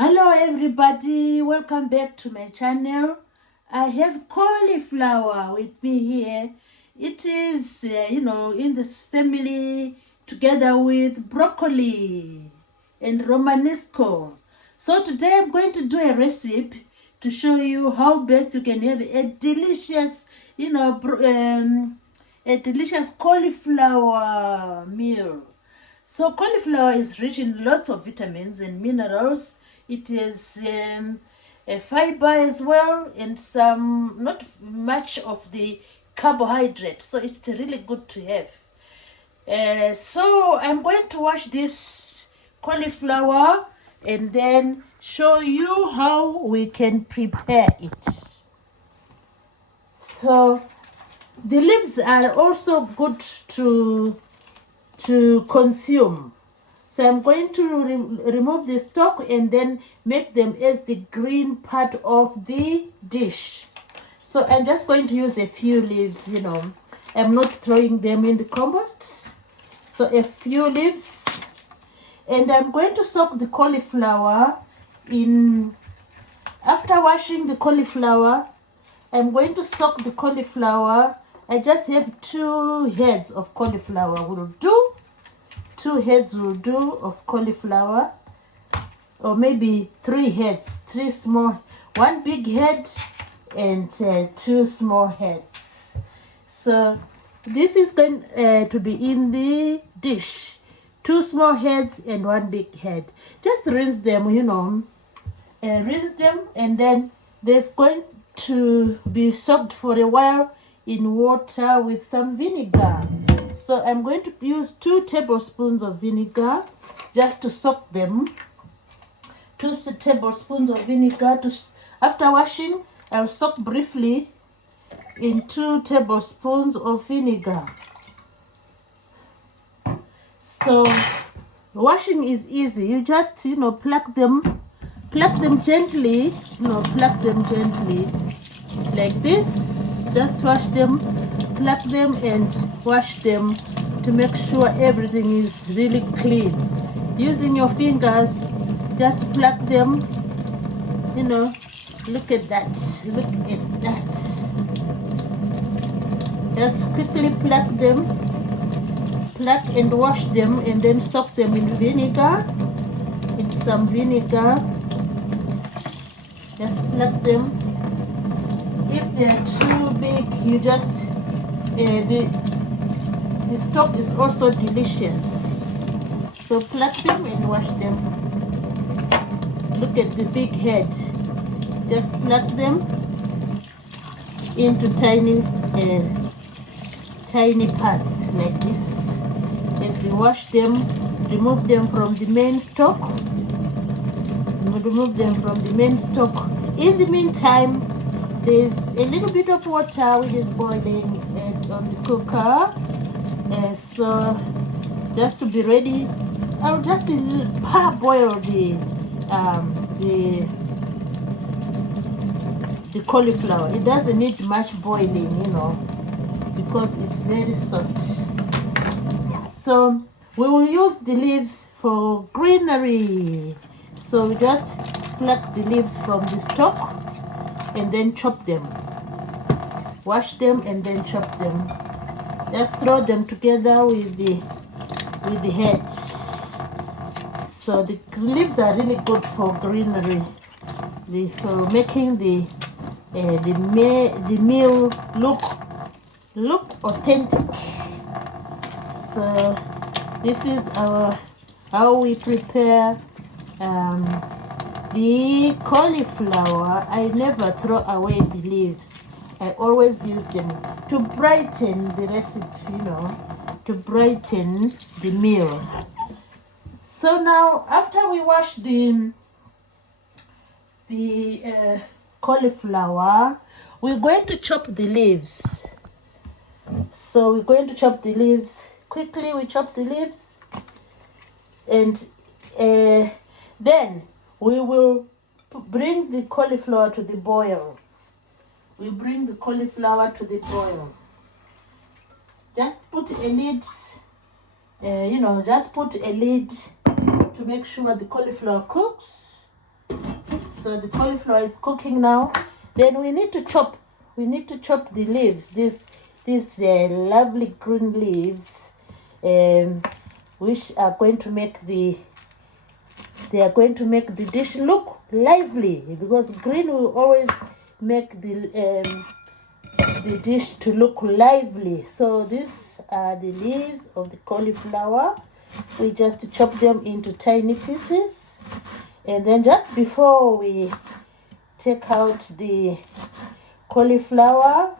Hello everybody, welcome back to my channel. I have cauliflower with me here. It is, in this family together with broccoli and romanesco. So today I'm going to do a recipe to show you how best you can have a delicious, a delicious cauliflower meal. So cauliflower is rich in lots of vitamins and minerals. It is a fiber as well, and some not much of the carbohydrate. So it's really good to have. So I'm going to wash this cauliflower and then show you how we can prepare it. So the leaves are also good to consume. So I'm going to remove the stalk and then make them as the green part of the dish. So I'm just going to use a few leaves, I'm not throwing them in the compost. So a few leaves. And I'm going to soak the cauliflower in. After washing the cauliflower, I'm going to soak the cauliflower. I just have 2 heads of cauliflower will do. 2 heads will do of cauliflower, or maybe 3 heads, 3 small, 1 big head and 2 small heads. So this is going to be in the dish. 2 small heads and 1 big head. Just rinse them, rinse them, and then there's going to be soaked for a while in water with some vinegar. So I'm going to use 2 tablespoons of vinegar just to soak them. 2 tablespoons of vinegar. After washing, I'll soak briefly in 2 tablespoons of vinegar. So washing is easy. You just, pluck them gently, pluck them gently like this. Just wash them, pluck them and wash them to make sure everything is really clean. Using your fingers, just pluck them, look at that, just quickly pluck and wash them, and then soak them in vinegar, in some vinegar. Just pluck them. If they're too big, you just the stalk is also delicious. So pluck them and wash them. Look at the big head. Just pluck them into tiny parts like this. As you wash them, remove them from the main stalk. Remove them from the main stalk. In the meantime, there's a little bit of water which is boiling on the cooker. So just to be ready, I'll just parboil the cauliflower. It doesn't need much boiling, because it's very soft. So we will use the leaves for greenery. So we just pluck the leaves from the stalk and then chop them. Wash them and then chop them. Just throw them together with the heads. So the leaves are really good for greenery, for making the meal look authentic. So this is how we prepare the cauliflower. I never throw away the leaves. I always use them to brighten the recipe, to brighten the meal. So now, after we wash the cauliflower, we're going to chop the leaves. So we're going to chop the leaves. Quickly, we chop the leaves. And then we will bring the cauliflower to the boil. We bring the cauliflower to the boil. Just put a lid, just put a lid to make sure the cauliflower cooks. So the cauliflower is cooking now. Then we need to chop the leaves, these lovely green leaves, which are going to make the dish look lively, because green will always make the dish to look lively. So these are the leaves of the cauliflower. We just chop them into tiny pieces, and then just before we take out the cauliflower,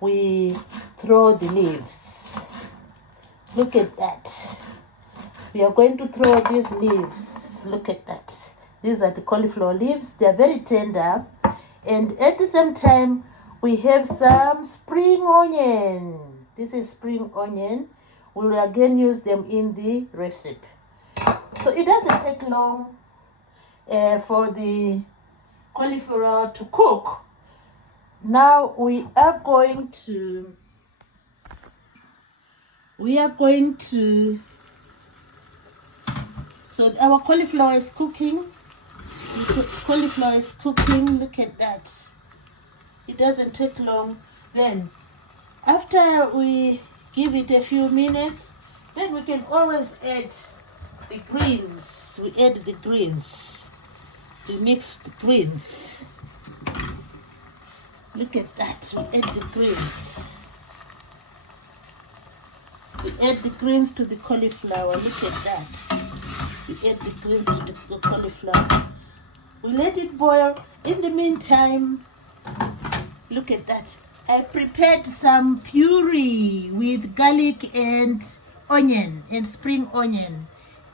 we throw the leaves. Look at that. We are going to throw these leaves. Look at that. These are the cauliflower leaves. They are very tender. And at the same time, we have some spring onion. This is spring onion. We will again use them in the recipe. So it doesn't take long for the cauliflower to cook. Now we are going to so our cauliflower is cooking. Look at that. It doesn't take long. Then after we give it a few minutes, then we can always add the greens. We add the greens. We mix the greens. Look at that. We add the greens. We add the greens to the cauliflower. Look at that. We add the greens to the cauliflower. We let it boil. In the meantime, look at that. I prepared some puree with garlic and onion and spring onion.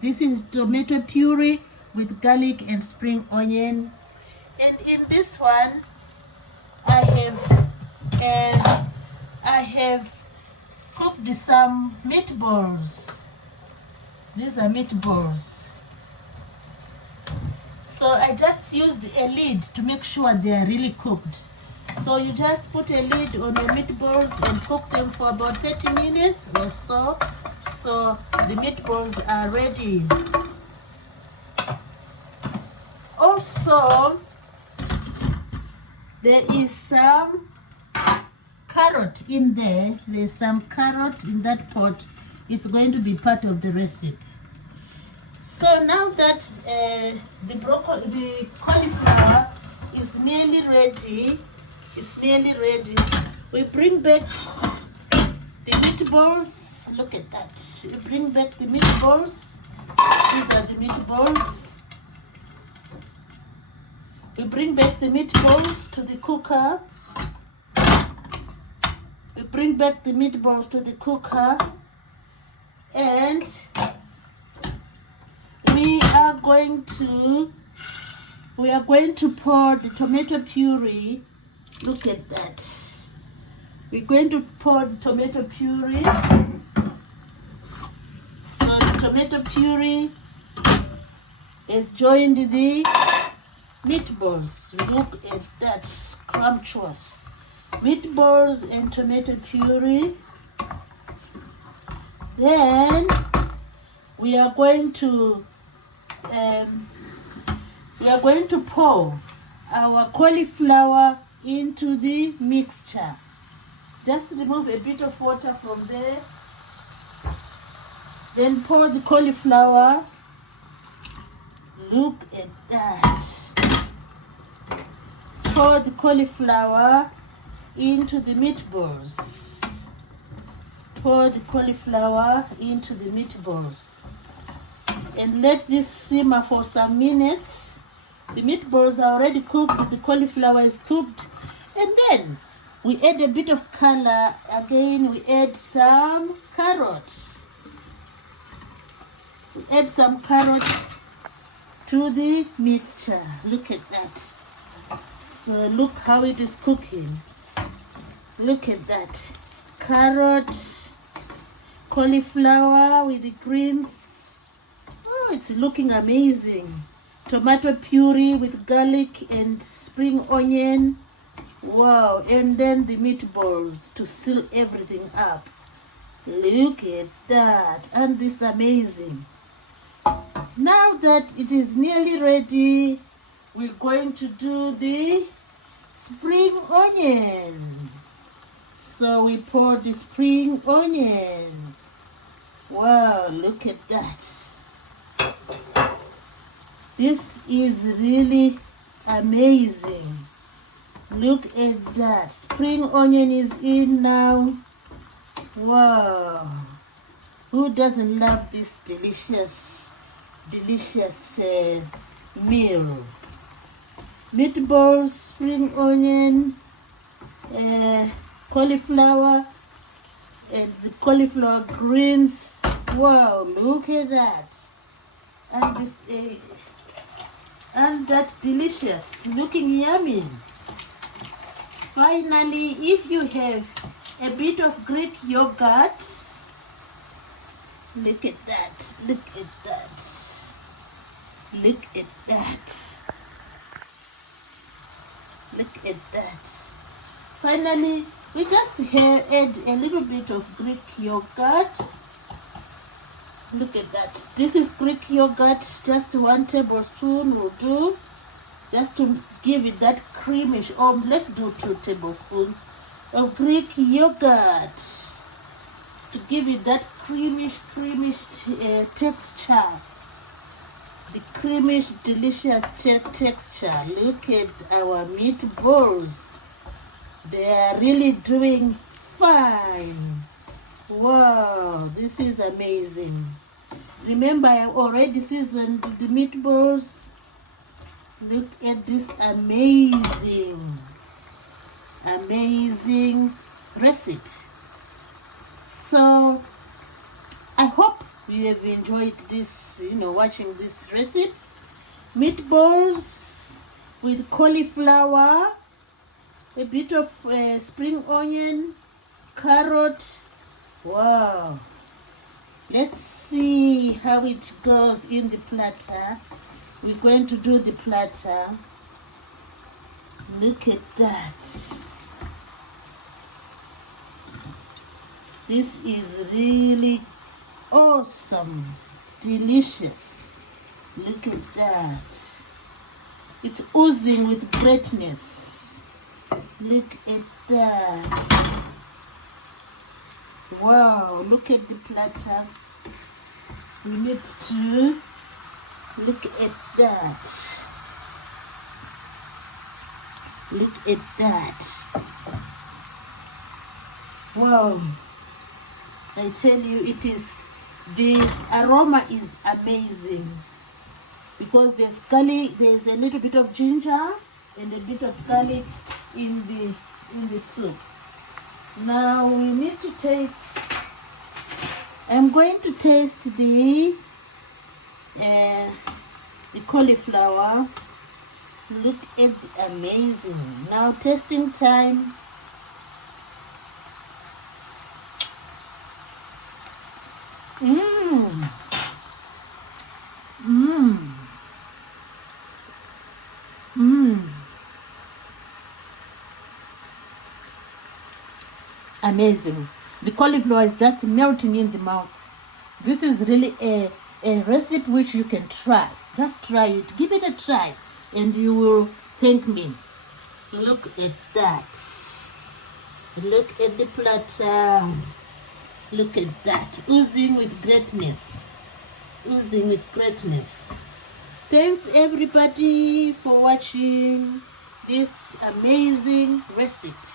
This is tomato puree with garlic and spring onion. And in this one, I have cooked some meatballs. These are meatballs. So I just used a lid to make sure they are really cooked. So you just put a lid on your meatballs and cook them for about 30 minutes or so. So the meatballs are ready. Also, there is some carrot in there. There's some carrot in that pot. It's going to be part of the recipe. So now that the cauliflower is nearly ready, we bring back the meatballs. Look at that. We bring back the meatballs. These are the meatballs. We bring back the meatballs to the cooker. We bring back the meatballs to the cooker, and we are going to pour the tomato puree. Look at that. We're going to pour the tomato puree. So the tomato puree has joined the meatballs. Look at that, scrumptious. Meatballs and tomato puree. Then we are going to pour our cauliflower into the mixture. Just remove a bit of water from there. Then pour the cauliflower. Look at that. Pour the cauliflower into the meatballs. Pour the cauliflower into the meatballs. And let this simmer for some minutes. The meatballs are already cooked, the cauliflower is cooked. And then we add a bit of color. Again, we add some carrot. We add some carrot to the mixture. Look at that. So look how it is cooking. Look at that. Carrot, cauliflower with the greens. Oh, it's looking amazing. Tomato puree with garlic and spring onion. Wow. And then the meatballs to seal everything up. Look at that. And this is amazing. Now that it is nearly ready, we're going to do the spring onion. So we pour the spring onion. Wow, look at that. This is really amazing. Look at that. Spring onion is in now. Wow. Who doesn't love this delicious meal? Meatballs, spring onion, cauliflower, and the cauliflower greens. Wow, look at that. And this and that delicious, looking yummy. Finally, if you have a bit of Greek yogurt, look at that, look at that, look at that, look at that. Finally, we just add a little bit of Greek yogurt. Look at that. This is Greek yogurt, just 1 tablespoon will do, just to give it that creamish, or let's do 2 tablespoons of Greek yogurt to give it that creamish texture, the creamish delicious texture. Look at our meatballs, they are really doing fine. Wow, this is amazing. Remember, I already seasoned the meatballs. Look at this amazing recipe. So I hope you have enjoyed this, watching this recipe. Meatballs with cauliflower, a bit of spring onion, carrot. Wow. Let's see how it goes in the platter. We're going to do the platter. Look at that. This is really awesome. It's delicious. Look at that. It's oozing with greatness. Look at that. Wow, look at the platter. We need to look at that. Look at that. Wow. I tell you, the aroma is amazing, because there's a little bit of ginger and a bit of garlic in the soup. Now we need to taste. I'm going to taste the cauliflower. Look at the amazing. Now tasting time. Amazing. The cauliflower is just melting in the mouth. This is really a recipe which you can try. Just try it. Give it a try and you will thank me. Look at that. Look at the platter. Look at that. Oozing with greatness. Oozing with greatness. Thanks everybody for watching this amazing recipe.